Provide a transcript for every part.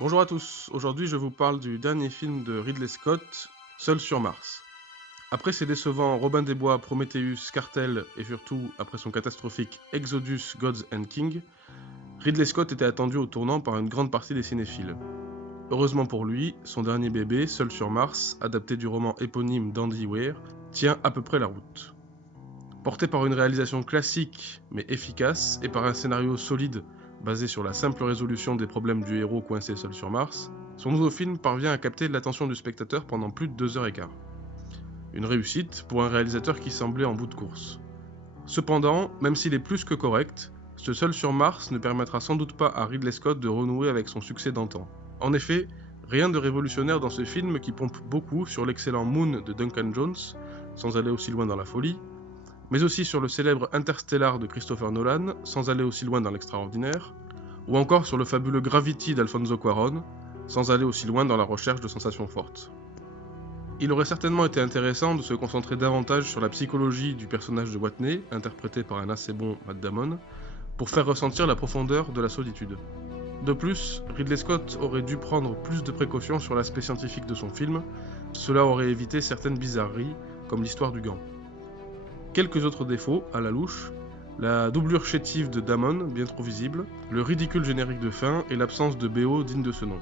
Bonjour à tous, aujourd'hui je vous parle du dernier film de Ridley Scott, Seul sur Mars. Après ses décevants Robin des Bois, Prometheus, Cartel et surtout après son catastrophique Exodus, Gods and King, Ridley Scott était attendu au tournant par une grande partie des cinéphiles. Heureusement pour lui, son dernier bébé, Seul sur Mars, adapté du roman éponyme d'Andy Weir, tient à peu près la route. Porté par une réalisation classique mais efficace et par un scénario solide basé sur la simple résolution des problèmes du héros coincé seul sur Mars, son nouveau film parvient à capter l'attention du spectateur pendant plus de 2h15. Une réussite pour un réalisateur qui semblait en bout de course. Cependant, même s'il est plus que correct, ce Seul sur Mars ne permettra sans doute pas à Ridley Scott de renouer avec son succès d'antan. En effet, rien de révolutionnaire dans ce film qui pompe beaucoup sur l'excellent Moon de Duncan Jones, sans aller aussi loin dans la folie, mais aussi sur le célèbre Interstellar de Christopher Nolan, sans aller aussi loin dans l'extraordinaire, ou encore sur le fabuleux Gravity d'Alfonso Cuarón, sans aller aussi loin dans la recherche de sensations fortes. Il aurait certainement été intéressant de se concentrer davantage sur la psychologie du personnage de Watney, interprété par un assez bon Matt Damon, pour faire ressentir la profondeur de la solitude. De plus, Ridley Scott aurait dû prendre plus de précautions sur l'aspect scientifique de son film, cela aurait évité certaines bizarreries, comme l'histoire du gant. Quelques autres défauts, à la louche, la doublure chétive de Damon, bien trop visible, le ridicule générique de fin et l'absence de BO digne de ce nom.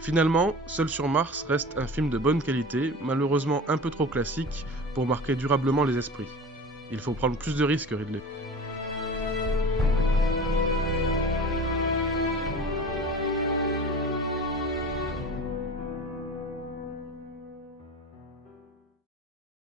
Finalement, Seul sur Mars reste un film de bonne qualité, malheureusement un peu trop classique pour marquer durablement les esprits. Il faut prendre plus de risques, Ridley.